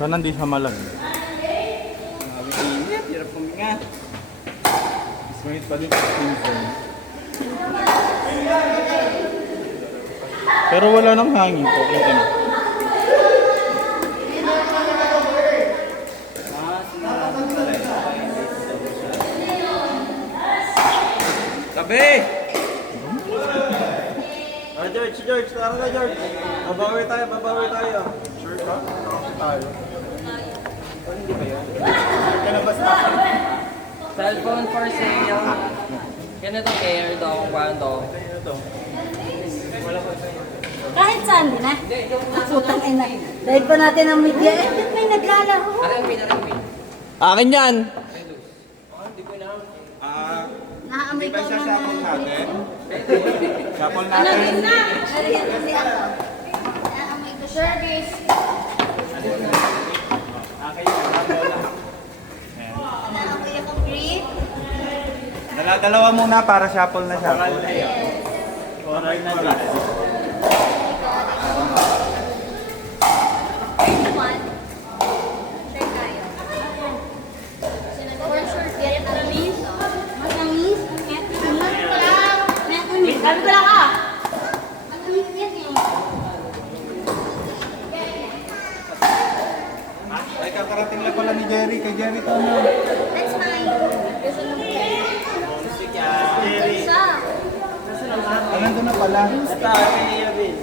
Sana hindi siya malag. Init, hirap kuminga. Mas mainit pa din sa season. Pero wala nang hangin po. Ito na. Tabi! George, tara na George. Babawi tayo. Sure ka? Nakapit tayo. Hindi ba yun? Sure ka na basta. Cellphone for sale. Ganito care daw, kung daw. Kahit saan din na. Putang ina. Dahil pa natin ang media. Eh, ba't may naglalaro? Aking pin. Akin yan! Naamoy Di ba ko siya mga... shuffle natin? Shuffle Ano natin. din na? Nariyan kasi ako. Naamoy ko service. Naamoy ako green. Dala-dalawa muna para shuffle na shuffle. Oral na dyan. First one. Sure tayo. For sure, Vietnamese. Vietnamese. Vietnamese. Sabi ko lang ka. Vietnamese yan eh. Ay, kakarating lang pala ni Jerry. Kay Jerry to na. That's mine. Gusto lang ko. Isa. Ah, nandun na pala. Ito, akin ni Yabin.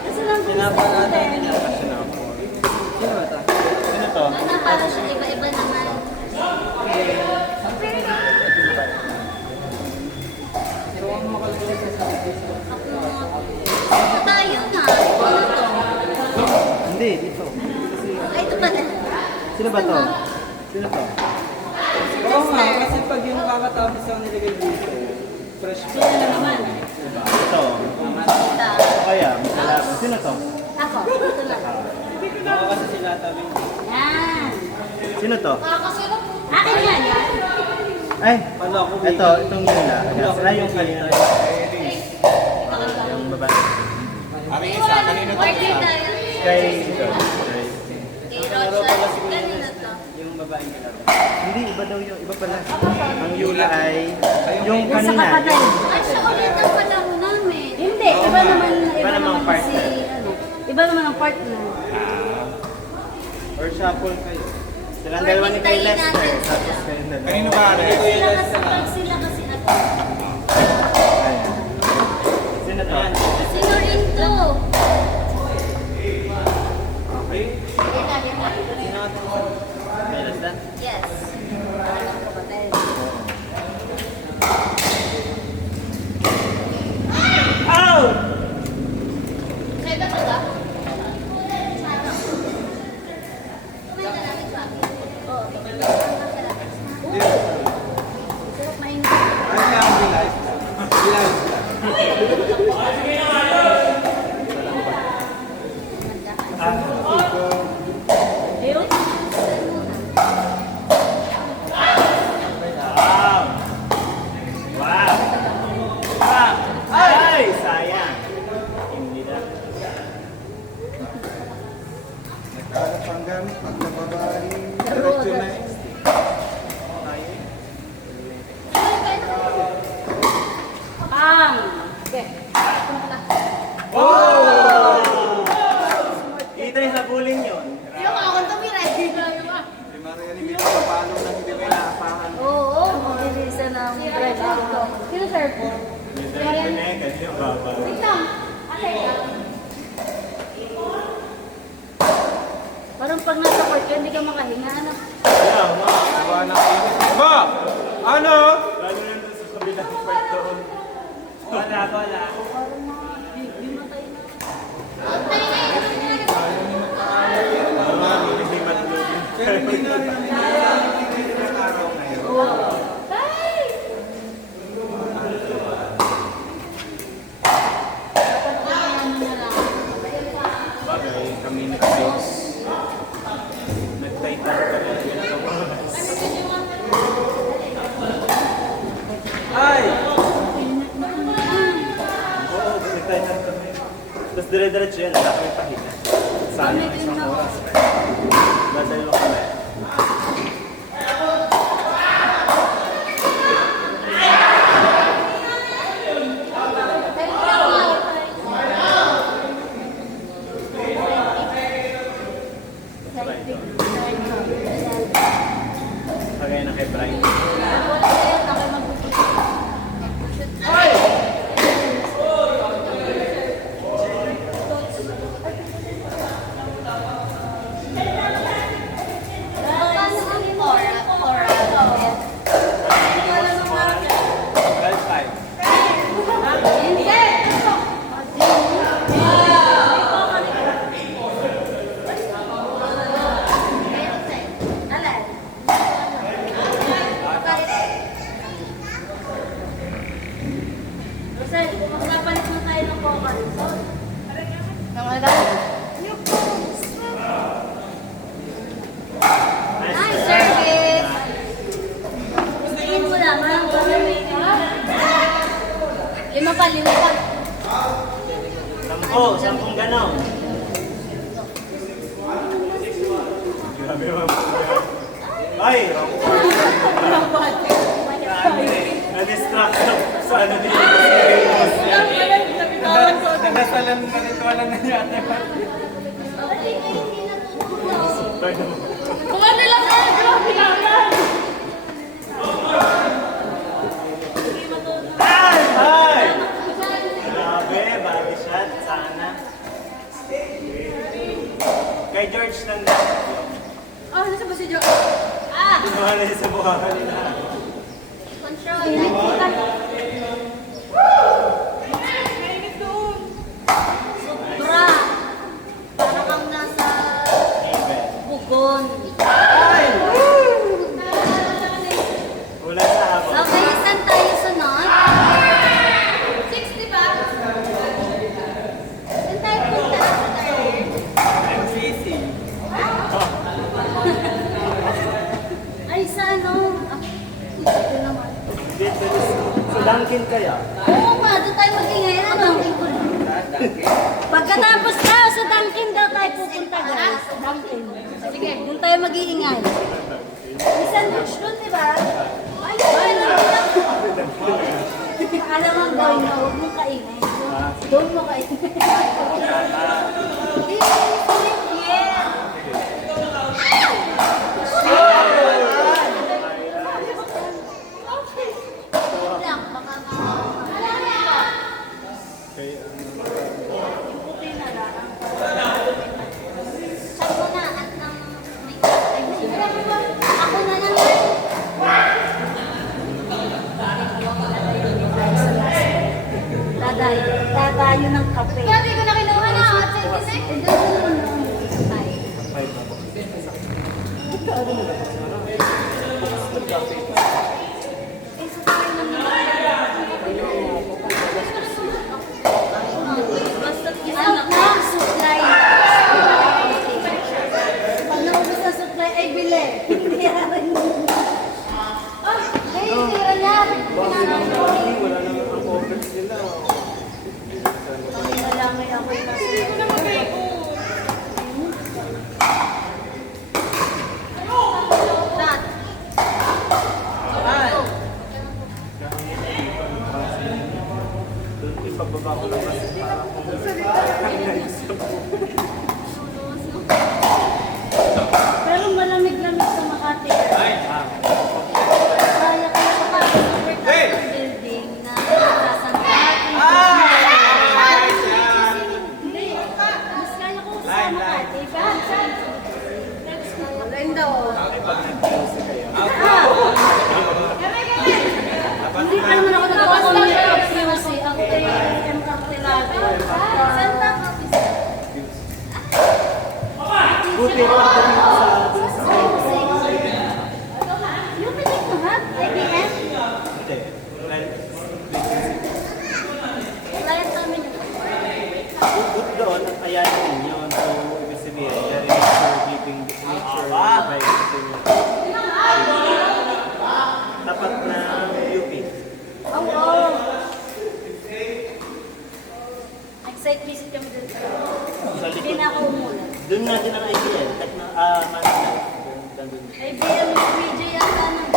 Gusto lang ko. Sinapan natin. Sino ba ito? Sino to? Ano, para siya iba-iba naman. Ito tayo na. Hindi, dito. Ay, ito pala. Sino ba to? Sino to? Oo nga, kasi pag yung kakatapos ang nilagay dito, fresh pa. Ito. Ito. Kaya, masalaban. Sino to? Ako. Ito lang. Baka kasi sila tabi. Yan. Sino to? Akin yan. Ay, Pala ako, ito. Itong nila. Ay, yung kanina. Yung babae. Aking isa. Kanino to? Order tayo. Kay... Kay Rochelle. Kanina to. yung babaeng nila. Hindi, iba daw yung iba pala. Ang Yula ay yung Sa kanina. kapatid. yung- Ay, siya ulit ang panahon namin. Hindi, iba naman. Iba namang part si, na. ano, iba naman ang partner. Or shuffle kayo. Silang dalawa ni kay Hintayin Lester. natin Tapos sila. kayo dalawa. Kanino ba Sila kasi ako. Sino to? Sino rin to? Yes. Alam ko ba tayo? Kaya ba ito? Oo. Sarap mainit. Ay, siya ang bilay. Bilay. Ayun. Ay, sayang. Hindi na. Nagkalat pang gamit pag nababari. Diretso na eh. Pang! Okay. Kita yung sa buling yun. Yung ako ito, ready na diba? Si Maria ni Vito, paano nang hindi may naasahan? Oo, mabilisa ng bread ito. Sino serve po? Diretso na eh, kasi yung baba. Wait lang. Parang pag nasa court ka, hindi ka makahinga. Ano? Kaya, gawa na kayo. Ba! Ano? Lalo na doon sa kabilang part doon. Wala. Himatay na. Tama, hindi matulogin. Pero hindi na rin ang araw ngayon. Bagay, kami nag-sales. Nag-titan kami. Ay! Oo, nag-titan kami. Tapos dire-diretso yan, wala kami pahinga. Sana isang oras. Dadalo kami. Kagaya na kay Brian. Well, 5. Magpapalit mo tayo ng Coca. Nice service! Tingin mo lang, parang lima pa. 10 ganaw. Grabe mga ay! Na-distract sa ano dito. Nagdasalan manitwalan na yata. Kung ano lang ka, grabe naman! Ay! Ay! Grabe, body shot. Sana. Kay George Tanda. Oh, nasa ba si Jo? Ah! Kinuha na sa buha kanina. Control. Sobra. Parang kang nasa pugon. Wala sa habang. Okay, saan tayo sunod? 60 ba? Saan tayo punta after? MCC. Ay, sa ano? Ito naman. Dito sa Dunkin kaya. Oo nga, doon tayo mag-ingay. Ano? Pagkatapos daw, sa Dunkin daw tayo pupunta, guys. Dunkin. Sige, doon tayo mag-iingay. May sandwich doon, di ba? Ay, meron lang. Alam ang gawin mo, huwag mong kaingay. Doon mo kaingay. Yeah. Wait lang, baka puti na lang. Saan mo na at nang ako na lang yan. Dadayo ng kape. Kaya di ko na kinuha na hot supply. Pag naubos na supply, ay bili. Hindi rin. Ah, ay, tira niya. Wala naman ang office nila. Kami na lang ay ako yung nasa. Dad. Doon ipababa ko lang kasi para kung Pero malamig-lamig sa Makati. Kaya kayo sa building na sasampahan. Hindi. Mas kaya ko sa Makati. Ganda o. Hindi pa naman ako nagkakaroon ng QC. Ako ay MCAP-Tilado. Santa Cruz. buti pa rin sa Yung pinig mo ha? IBM? hindi. Client namin. Good doon at ayanin ninyo. So, ibig sabihin, there is forgiving nature by tapat na UP. Oo. Excite visit kami dun. Hindi na ako umulat. Doon natin ang idea. Techno, Ay, BM BJ yata ng